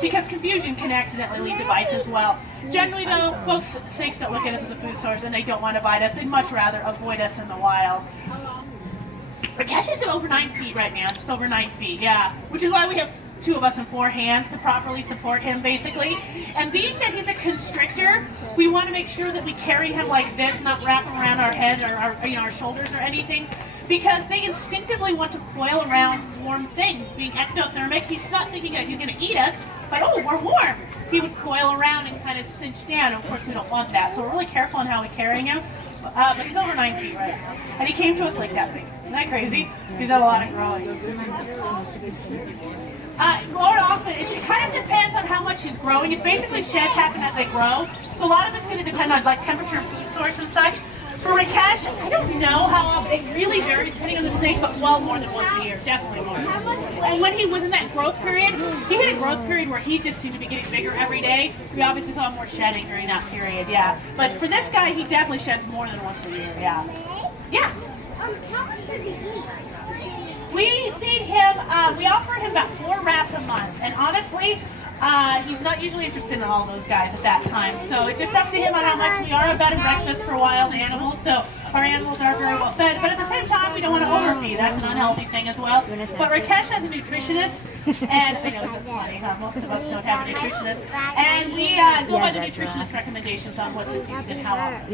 because confusion can accidentally lead to bites as well. Generally though, folks, snakes don't look at us at the food stores and they don't want to bite us. They'd much rather avoid us in the wild. Rakesh is over 9 feet right now, just over 9 feet, yeah. Which is why we have 2 of us and 4 hands to properly support him, basically. And being that he's a constrictor, we want to make sure that we carry him like this, not wrap him around our heads or our shoulders or anything, because they instinctively want to coil around warm things. Being ectothermic, he's not thinking that he's going to eat us, but oh, we're warm. He would coil around and kind of cinch down. Of course, we don't want that, so we're really careful on how we carry him. But he's over 9 feet right now, and he came to us like that big. Isn't that crazy? He's had a lot of growing. More often, it kind of depends on how much he's growing. It's basically sheds happen as they grow. So a lot of it's going to depend on like temperature, food source, and such. For Rakesh, I don't know how often. It really varies depending on the snake, but well more than once a year, definitely more. And when he was in that growth period, he had a growth period where he just seemed to be getting bigger every day. We obviously saw more shedding during that period, yeah. But for this guy, he definitely sheds more than once a year, yeah. Yeah. How much does he eat? We feed him, we offer him about 4 rats a month, and honestly, he's not usually interested in all those guys at that time. So it's just up to him on how much. We are a bed and breakfast for wild animals, so our animals are very well fed, but at the same time, we don't want to overfeed. That's an unhealthy thing as well. But Rakesh has a nutritionist, and I know it's funny, huh? Most of us don't have a nutritionist, and we go by the nutritionist recommendations on what to feed and how often.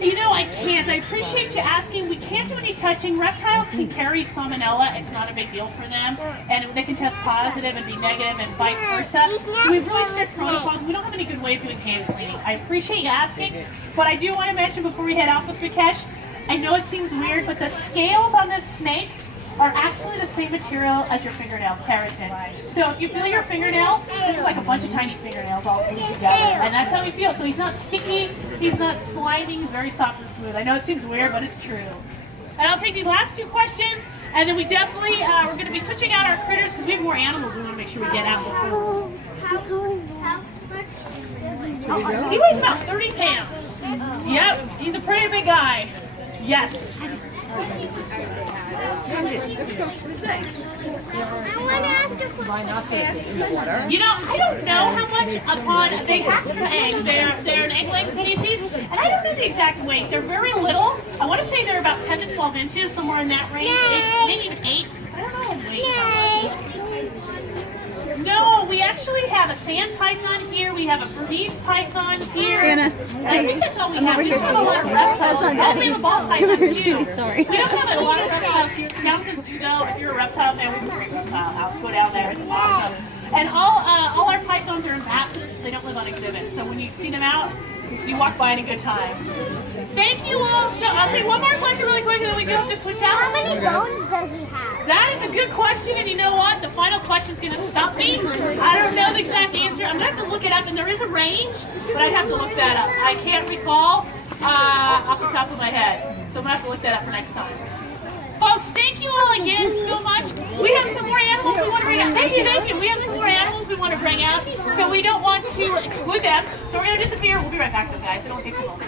You know, I can't. I appreciate you asking. We can't do any touching. Reptiles can carry salmonella. It's not a big deal for them, and they can test positive and be negative and vice versa. We have really strict protocols. We don't have any good way of doing hand cleaning. I appreciate you asking, but I do want to mention before we head off with Rakesh, I know it seems weird, but the scales on this snake are actually the same material as your fingernail, keratin. So if you feel your fingernail, this is like a bunch of tiny fingernails all glued together, and that's how he feels. So he's not sticky, he's not sliding, he's very soft and smooth. I know it seems weird, but it's true. And I'll take these last 2 questions, and then we definitely, we're going to be switching out our critters because we have more animals we want to make sure we get out before. He weighs about 30 pounds. Yep, he's a pretty big guy. Yes. I want to ask a question. You know, I don't know how much upon they hatch from eggs. They're an egg-laying species, and I don't know the exact weight. They're very little. I want to say they're about 10 to 12 inches, somewhere in that range. Maybe even 8. I don't know weight. No, we actually have a sand python here. We have a Burmese python here. Anna, I think that's all we have. We don't have a lot of reptiles. Oh, we have a ball python too. Sorry. We don't have a lot of reptiles here. Down to Zoo, though, if you're a reptile fan, we have a great reptile house. Go down there. It's awesome. And all our pythons are ambassadors, so they don't live on exhibit. So when you see them out, you walk by in a good time. Thank you all. So I'll take one more question really quick, and then we do have to switch out. How many bones does he have? That is a good question, and you know what? The final question is going to stump me. I don't know the exact answer. I'm going to have to look it up, and there is a range, but I'd have to look that up. I can't recall off the top of my head, so I'm going to have to look that up for next time. Folks, thank you all again so much. We have some more animals we want to bring out. Thank you. We have some more animals we want to bring out, so we don't want to exclude them. So we're going to disappear. We'll be right back, though, guys. It don't take too long.